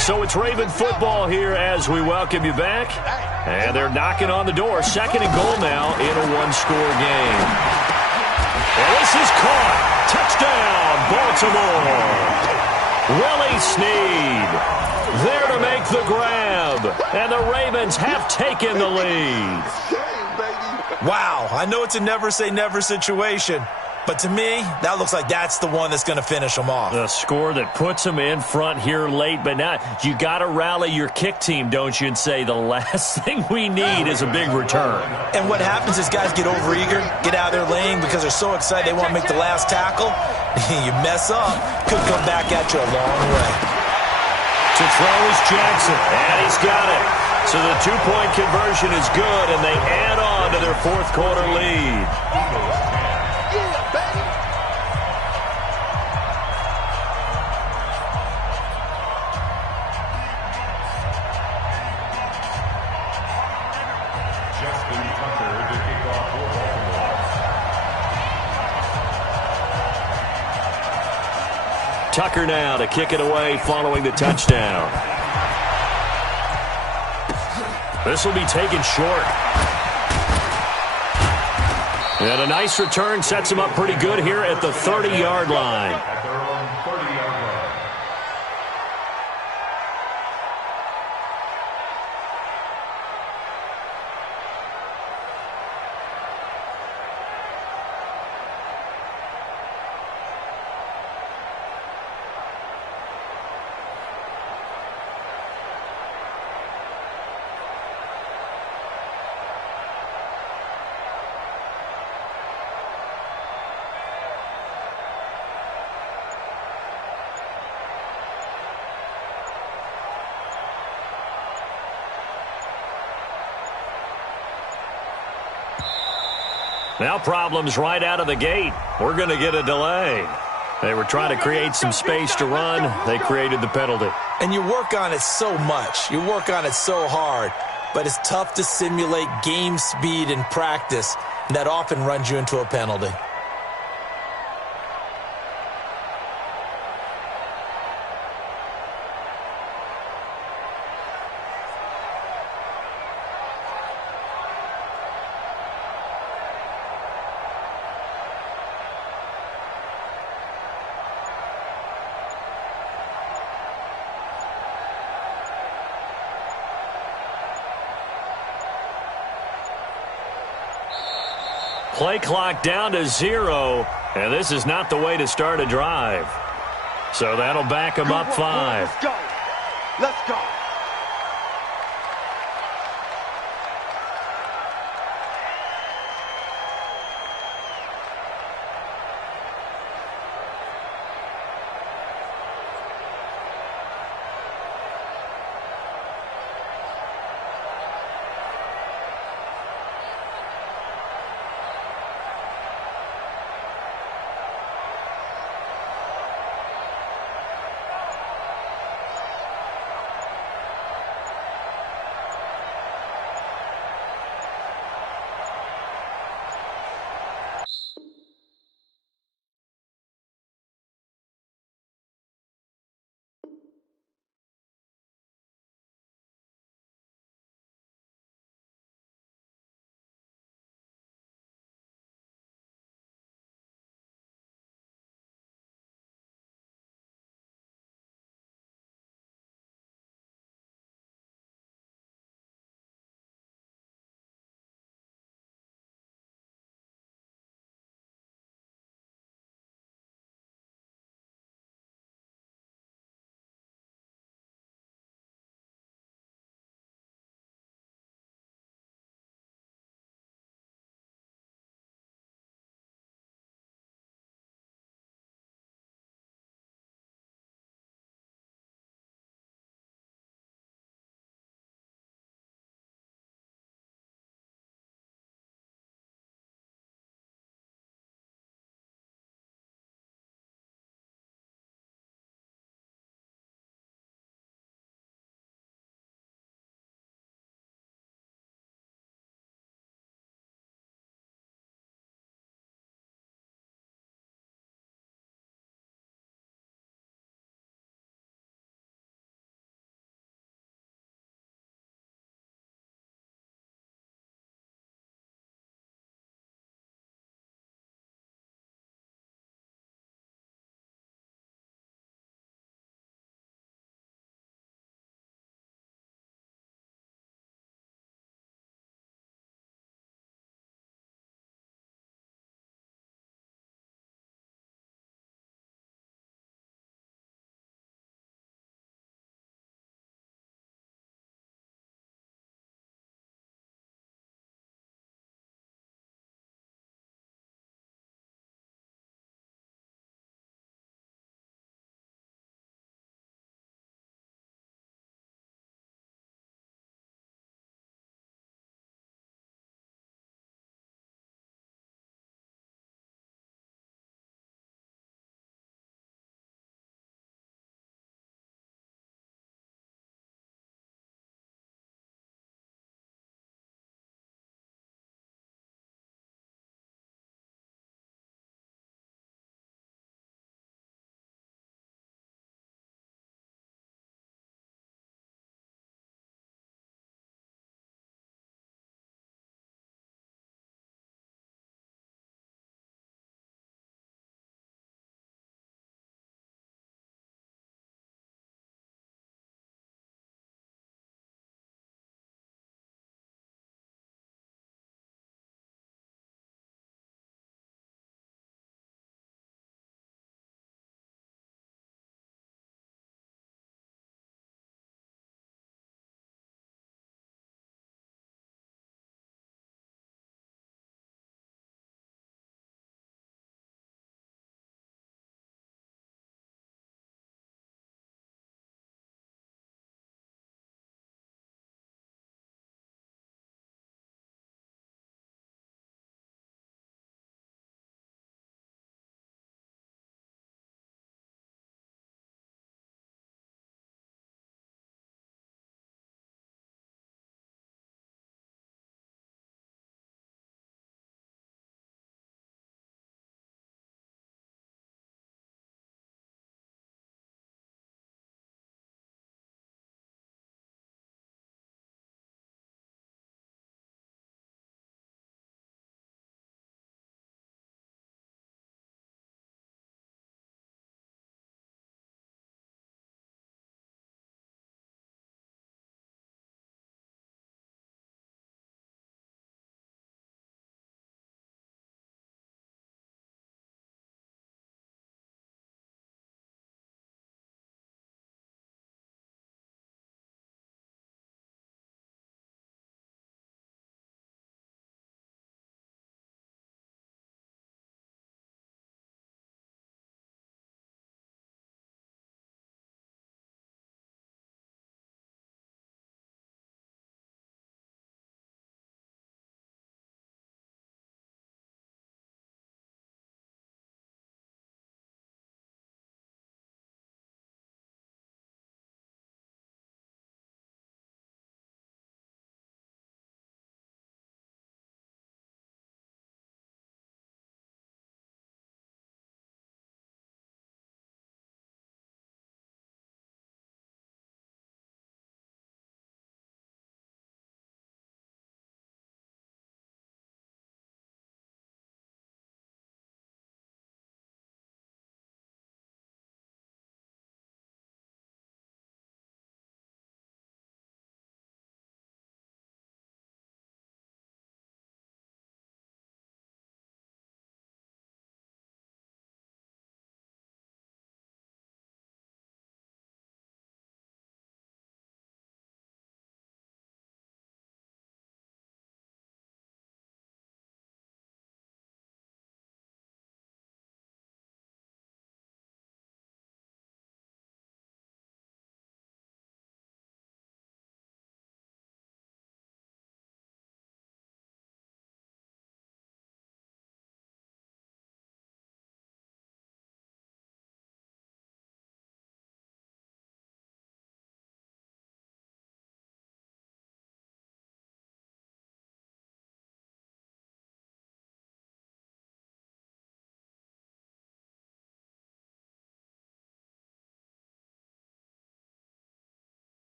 So it's Raven football here as we welcome you back. And they're knocking on the door. 2nd and goal now in a 1-score game. And this is caught. Touchdown, Baltimore. Willie Snead there to make the grab. And the Ravens have taken the lead. Wow, I know it's a never-say-never situation, but to me, that looks like that's the one that's going to finish them off. The score that puts them in front here late, but now you got to rally your kick team, don't you, and say the last thing we need is a big return. And what happens is guys get overeager, get out of their lane because they're so excited they want to make the last tackle. You mess up, could come back at you a long way. To throw is Jackson, and he's got it. So the 2-point conversion is good, and they add on to their 4th quarter lead. Tucker now to kick it away following the touchdown. This will be taken short. And a nice return sets him up pretty good here at the 30-yard line. At their own 30-yard line. Now problems right out of the gate. We're going to get a delay. They were trying to create some space to run. They created the penalty. And you work on it so much. You work on it so hard. But it's tough to simulate game speed in practice. And that often runs you into a penalty. Play clock down to 0, and this is not the way to start a drive. So that'll back them up 5.